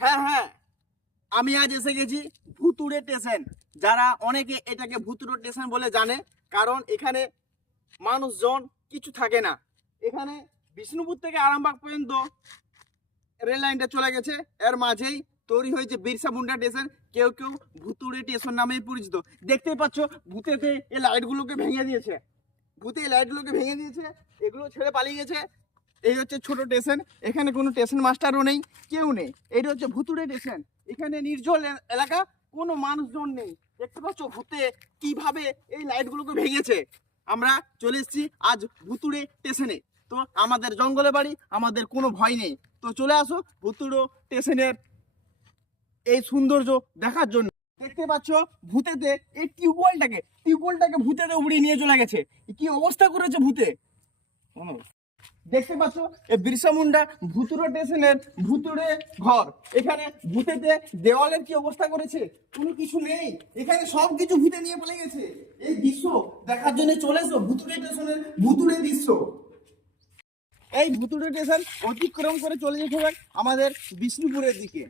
হ্যাঁ হ্যাঁ, আমি আজ এসে গেছি ভুতুড়ে স্টেশন। যারা অনেকে এটাকে ভুতুড়ে স্টেশন বলে জানে, কারণ এখানে মানুষজন কিছু থাকে না। এখানে বিষ্ণুপুর থেকে আরামবাগ পর্যন্ত রেল লাইনটা চলে গেছে, এর মাঝেই তৈরি হয়েছে বিরসা মুন্ডা স্টেশন। কেউ কেউ ভুতুড়ে স্টেশন নামেই পরিচিত। দেখতেই পাচ্ছ ভূতেতে এই লাইটগুলোকে ভেঙে দিয়েছে, ভূতে এই লাইটগুলোকে ভেঙে দিয়েছে, এগুলো ছেড়ে পালিয়ে গেছে। এই হচ্ছে ছোট স্টেশন, এখানে কোনো স্টেশন মাস্টারও নেই, কেউ নেই। এটা হচ্ছে ভুতুড়ে স্টেশন, এখানে নির্জল এলাকা, কোনো মানুষজন নেই। দেখতে পাচ্ছ ভূতে কিভাবে এই লাইটগুলোকে ভেঙেছে। আমরা চলে এসেছি আজ ভুতুড়ে স্টেশনে। তো আমাদের জঙ্গলে বাড়ি, আমাদের কোনো ভয় নেই। তো চলে আসো ভুতুড়ো স্টেশনের এই সৌন্দর্য দেখার জন্য। দেখতে পাচ্ছ ভূতেতে এই টিউবওয়েলটাকে ভূতেতে উড়িয়ে নিয়ে চলে গেছে। কি অবস্থা করেছে ভূতে। দেখতে পাচ্ছ এই বিরসা মুন্ডা ভুতুড়ে স্টেশনের ভুতুড়ে ঘর। এখানে ভূতেতে দেওয়ালের কি অবস্থা করেছে, কোনো কিছু নেই। এখানে সব কিছু ভূতে নিয়ে চলে গেছে। এই দৃশ্য দেখার জন্য চলে এসো ভুতুড়ে স্টেশনের ভুতুড়ে দৃশ্য। এই ভুতুড়ে স্টেশন অতিক্রম করে চলে যেতে হবে আমাদের বিষ্ণুপুরের দিকে।